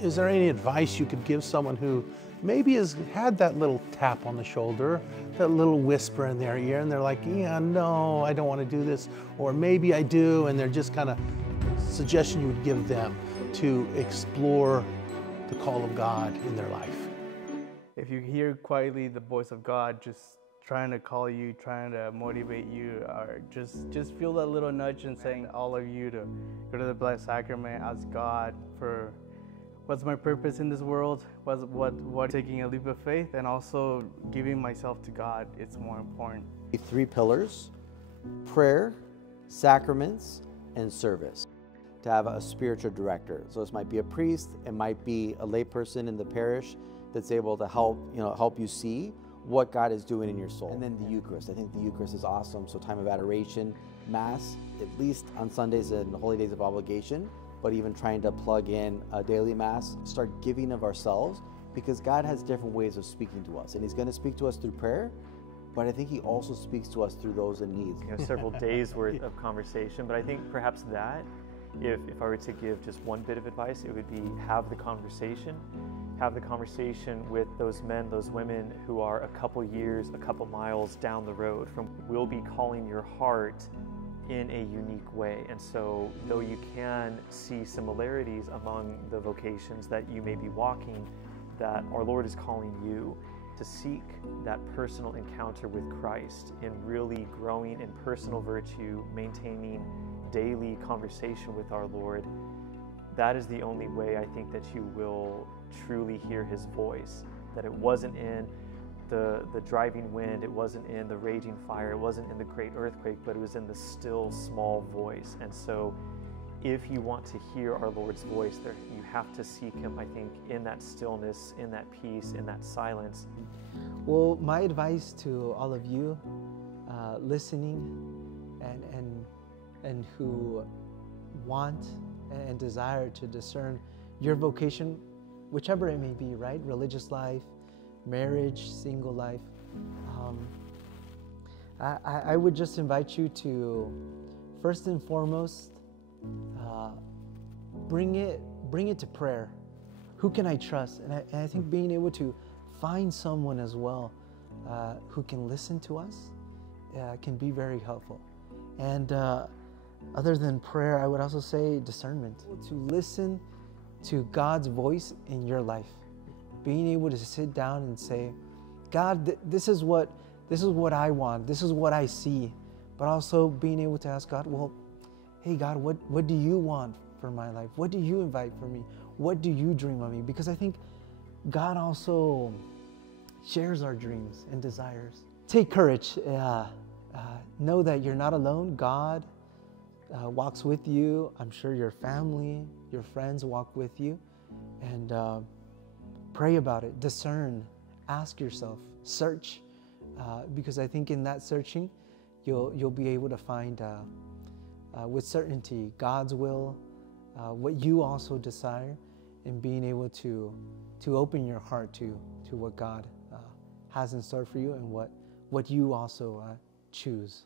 Is there any advice you could give someone who maybe has had that little tap on the shoulder, that little whisper in their ear, and they're like, yeah, no, I don't want to do this, or maybe I do, and they're just kind of suggestion you would give them to explore the call of God in their life? If you hear quietly the voice of God just trying to call you, trying to motivate you, or just feel that little nudge and saying all of you to go to the Blessed Sacrament, ask God for what's my purpose in this world, what taking a leap of faith, and also giving myself to God, it's more important. 3 pillars: prayer, sacraments, and service. To have a spiritual director. So this might be a priest, it might be a layperson in the parish that's able to help you see what God is doing in your soul. And then the Eucharist. I think the Eucharist is awesome. So time of adoration, Mass, at least on Sundays and holy days of obligation, but even trying to plug in a daily Mass, start giving of ourselves, because God has different ways of speaking to us. And He's going to speak to us through prayer, but I think He also speaks to us through those in need. Several days worth of conversation, but I think perhaps that, if I were to give just one bit of advice, it would be have the conversation. Have the conversation with those men, those women who are a couple years, a couple miles down the road from will be calling your heart in a unique way. And so though you can see similarities among the vocations that you may be walking, that our Lord is calling you to seek that personal encounter with Christ in really growing in personal virtue, maintaining daily conversation with our Lord. That is the only way I think that you will truly hear His voice. That it wasn't in the driving wind, it wasn't in the raging fire, it wasn't in the great earthquake, but it was in the still small voice. And so if you want to hear our Lord's voice, you have to seek Him, I think, in that stillness, in that peace, in that silence. Well, my advice to all of you listening and who want and desire to discern your vocation, whichever it may be, right? Religious life, marriage, single life. I would just invite you to, first and foremost, bring it to prayer. Who can I trust? And I think being able to find someone as well who can listen to us can be very helpful. And other than prayer, I would also say discernment. To listen to God's voice in your life. Being able to sit down and say, God, this is what I want, this is what I see. But also being able to ask God, well, hey God, what do you want for my life? What do you invite for me? What do you dream of me? Because I think God also shares our dreams and desires. Take courage. Know that you're not alone. God walks with you. I'm sure your family, your friends walk with you. And pray about it. Discern. Ask yourself. Search. Because I think in that searching, you'll be able to find with certainty God's will, what you also desire, and being able to open your heart to what God has in store for you and what you also choose.